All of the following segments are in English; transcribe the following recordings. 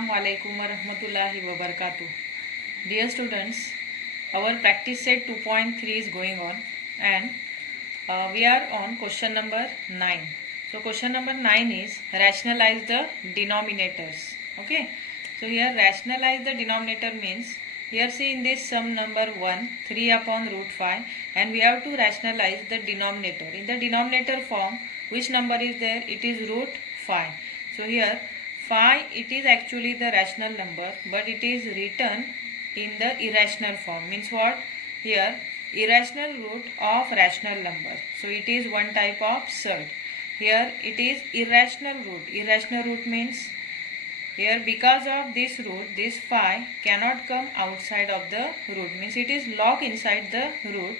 Assalamu alaikum wa rahmatullahi wa barakatuh. Dear students, our practice set 2.3 is going on and we are on question number 9. So question number 9 is rationalize the denominators. Okay. So here rationalize the denominator means here see in this sum number 1 3 upon root 5 and we have to rationalize the denominator. In the denominator form which number is there? It is root 5. So here 5 it is actually the rational number but it is written in the irrational form. Means what? Here irrational root of rational number. So it is one type of surd. Here it is irrational root. Irrational root means here because of this root this 5 cannot come outside of the root. Means it is locked inside the root.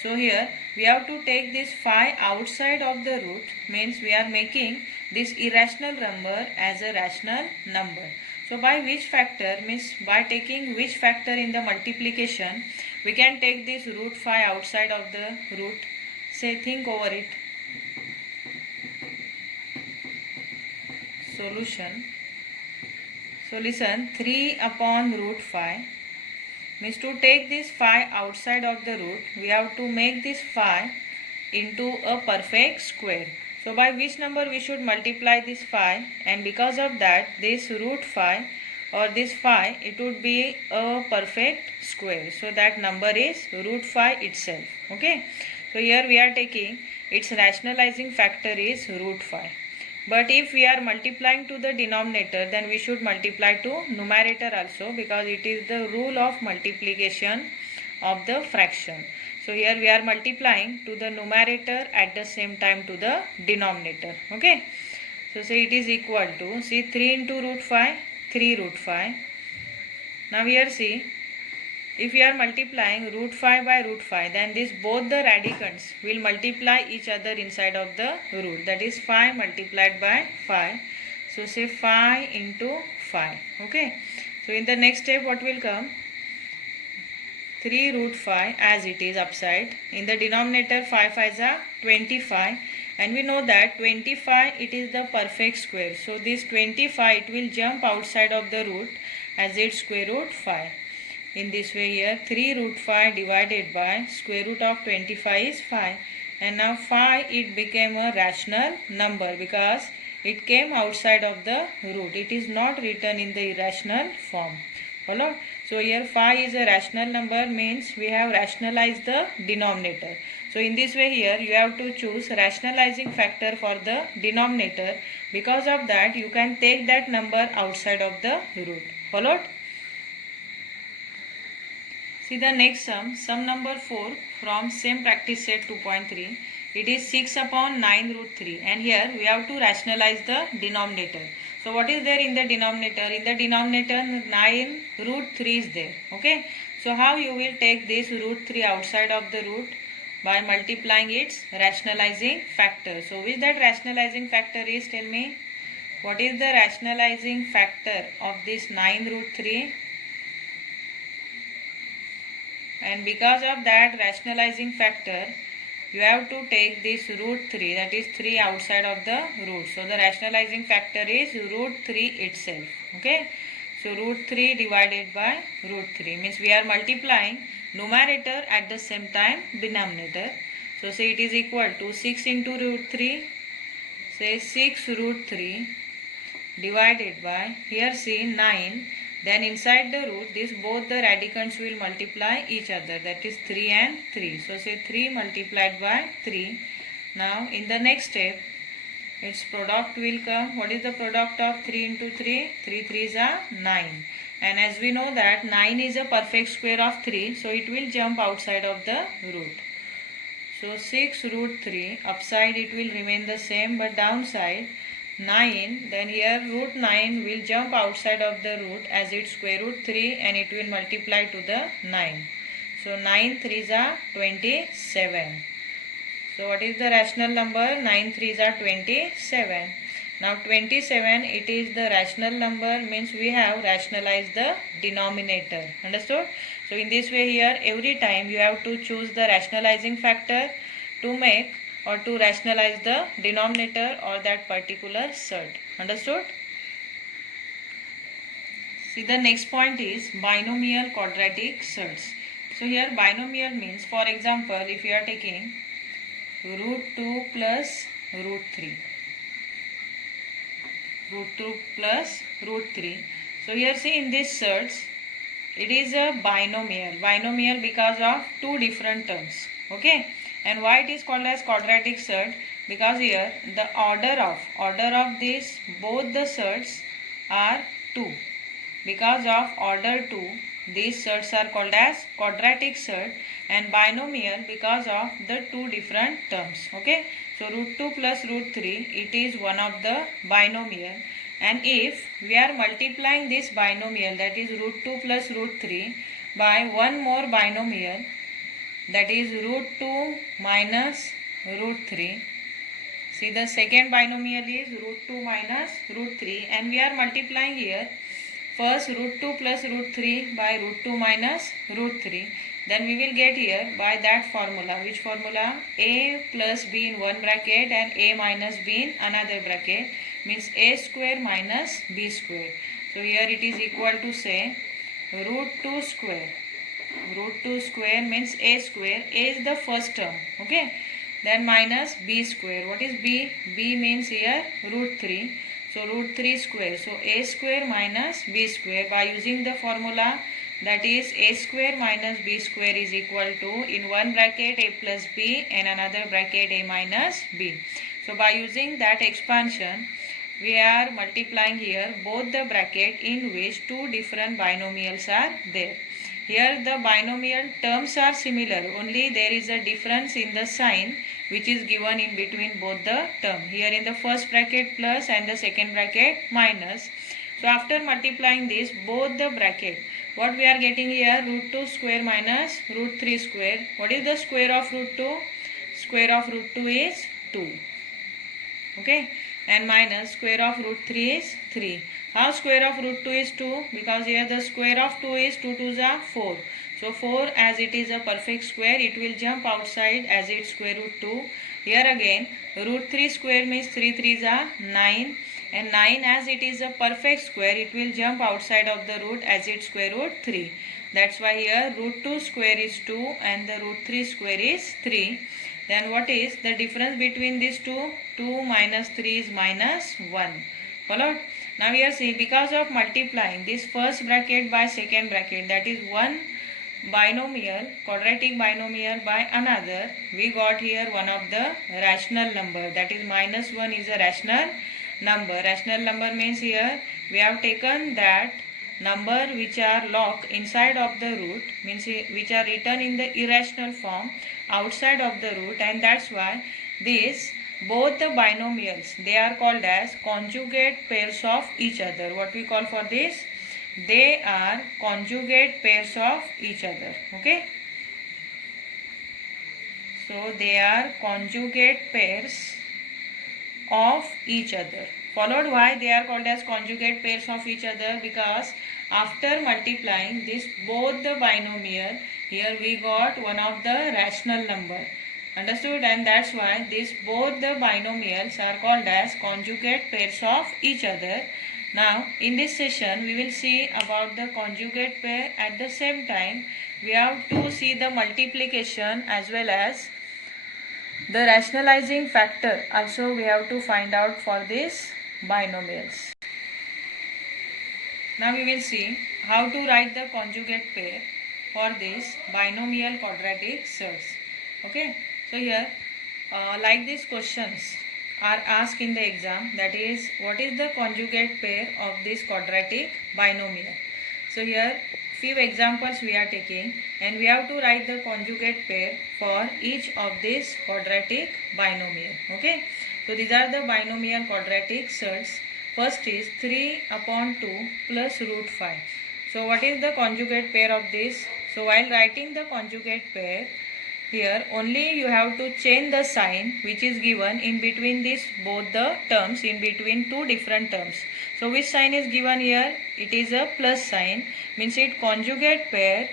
So here we have to take this 5 outside of the root, means we are making this irrational number as a rational number. So by which factor, means by taking which factor in the multiplication we can take this root 5 outside of the root. Say think over it. Solution. So listen, 3 upon root 5 means to take this 5 outside of the root we have to make this 5 into a perfect square. So by which number we should multiply this 5, and because of that this root 5 or this 5 it would be a perfect square. So that number is root 5 itself. Okay. So here we are taking its rationalizing factor is root 5. But if we are multiplying to the denominator then we should multiply to numerator also, because it is the rule of multiplication of the fraction. So here we are multiplying to the numerator at the same time to the denominator. Okay. So say it is equal to, see 3 into root 5, 3 root 5. Now here see, if we are multiplying root 5 by root 5 then this both the radicands will multiply each other inside of the root. That is 5 multiplied by 5. So say 5 into 5. Okay. So in the next step what will come? 3 root 5 as it is upside. In the denominator 5 5s are 25 and we know that 25 it is the perfect square. So this 25 it will jump outside of the root as its square root 5. In this way here 3 root 5 divided by square root of 25 is 5, and now 5 it became a rational number because it came outside of the root. It is not written in the irrational form. Follow? So here 5 is a rational number, means we have rationalized the denominator. So in this way here you have to choose rationalizing factor for the denominator. Because of that you can take that number outside of the root. Followed? See the next sum number 4 from same practice set 2.3. It is 6 upon 9 root 3 and here we have to rationalize the denominator. So what is there in the denominator? In the denominator 9 root 3 is there. Okay. So how you will take this root 3 outside of the root? By multiplying its rationalizing factor. So which that rationalizing factor is? Tell me. What is the rationalizing factor of this 9 root 3? And because of that rationalizing factor you have to take this root 3, that is 3 outside of the root. So the rationalizing factor is root 3 itself. Okay. So root 3 divided by root 3 means we are multiplying numerator at the same time denominator. So say it is equal to 6 into root 3. Say 6 root 3 divided by, here see 9. Then inside the root this both the radicands will multiply each other, that is 3 and 3. So say 3 multiplied by 3. Now in the next step its product will come. What is the product of 3 into 3? 3 3s are 9. And as we know that 9 is a perfect square of 3, so it will jump outside of the root. So 6 root 3 upside it will remain the same, but downside 9, then here root 9 will jump outside of the root as its square root 3 and it will multiply to the 9. So 9 3s are 27. So what is the rational number? 9 3s are 27. Now 27 it is the rational number, means we have rationalized the denominator. Understood? So in this way here every time you have to choose the rationalizing factor to make or to rationalize the denominator or that particular surd. Understood? See, the next point is binomial quadratic surds. So here binomial means, for example, if you are taking root 2 plus root 3. Root 2 plus root 3. So here see, in this surds, it is a binomial. Binomial because of two different terms. Okay. And why it is called as quadratic surd? Because here the order of this both the surds are 2. Because of order 2, these surds are called as quadratic surd, and binomial because of the two different terms. Okay. So root 2 plus root 3, it is one of the binomial. And if we are multiplying this binomial, that is root 2 plus root 3, by one more binomial, that is root 2 minus root 3. See, the second binomial is root 2 minus root 3, and we are multiplying here first root 2 plus root 3 by root 2 minus root 3. Then we will get here by that formula. Which formula? A plus b in one bracket and a minus b in another bracket, means a square minus b square. So here it is equal to, say, root 2 square. Root 2 square means a square. A is the first term. Okay. Then minus b square. What is b? B means here root 3. So root 3 square. So a square minus b square. By using the formula, that is a square minus b square is equal to, in one bracket a plus b and another bracket a minus b. So by using that expansion, we are multiplying here both the bracket in which two different binomials are there. Here the binomial terms are similar, only there is a difference in the sign which is given in between both the term. Here in the first bracket plus and the second bracket minus. So after multiplying this both the bracket, what we are getting here? Root 2 square minus root 3 square. What is the square of root 2? Square of root 2 is 2. Okay. And minus square of root 3 is 3. How square of root 2 is 2? Because here the square of 2 is 2 2s are 4. So 4, as it is a perfect square, it will jump outside as its square root 2. Here again root 3 square means 3 3s are 9. And 9, as it is a perfect square, it will jump outside of the root as its square root 3. That's why here root 2 square is 2 and the root 3 square is 3. Then what is the difference between these two? 2 minus 3 is minus 1. Followed? Now here see, because of multiplying this first bracket by second bracket, that is one binomial, quadratic binomial by another, we got here one of the rational number, that is minus 1 is a rational number. Rational number means here we have taken that number which are locked inside of the root, means which are written in the irrational form outside of the root, and that's why this both the binomials, they are called as conjugate pairs of each other. What we call for this? They are conjugate pairs of each other. Okay. So they are conjugate pairs of each other. Followed, why they are called as conjugate pairs of each other? Because after multiplying this both the binomial, here we got one of the rational number. Understood? And that's why this both the binomials are called as conjugate pairs of each other. Now in this session we will see about the conjugate pair. At the same time we have to see the multiplication as well as the rationalizing factor also we have to find out for these binomials. Now we will see how to write the conjugate pair for this binomial quadratic surds. Okay. So here like these questions are asked in the exam, that is, what is the conjugate pair of this quadratic binomial? So here few examples we are taking, and we have to write the conjugate pair for each of this quadratic binomial. Okay. So these are the binomial quadratic surds. First is 3 upon 2 plus root 5. So what is the conjugate pair of this? So while writing the conjugate pair, here only you have to change the sign which is given in between these both the terms, in between two different terms. So which sign is given here? It is a plus sign, means its conjugate pair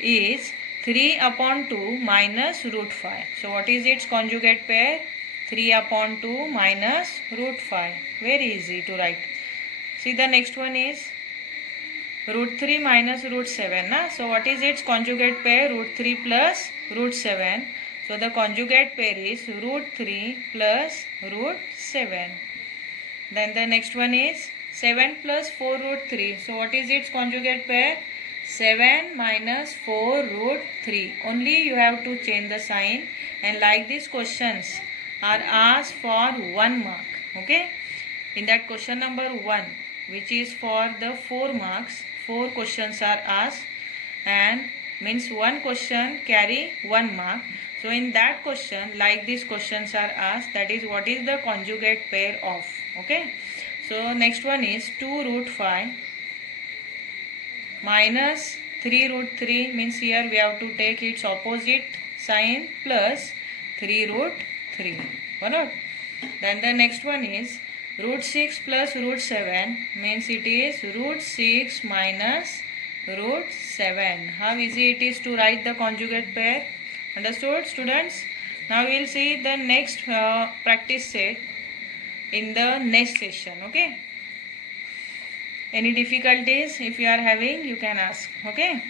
is 3 upon 2 minus root 5. So what is its conjugate pair? 3 upon 2 minus root 5. Very easy to write. See, the next one is root 3 minus root 7 na. So what is its conjugate pair? Root 3 plus root 7. So the conjugate pair is root 3 plus root 7. Then the next one is 7 plus 4 root 3. So what is its conjugate pair? 7 minus 4 root 3. Only you have to change the sign, and like these questions are asked for 1 mark. Okay. In that question number 1, which is for the 4 marks, 4 questions are asked, and means one question carry 1 mark. So in that question, like these questions are asked, that is what is the conjugate pair of. Okay. So next one is 2 root 5 minus 3 root 3, means here we have to take its opposite sign, plus 3 root 3. Alright. Then the next one is root 6 plus root 7, means it is root 6 minus root 7. How easy it is to write the conjugate pair. Understood, students? Now we will see the next practice set in the next session. Okay. Any difficulties if you are having, you can ask. Okay.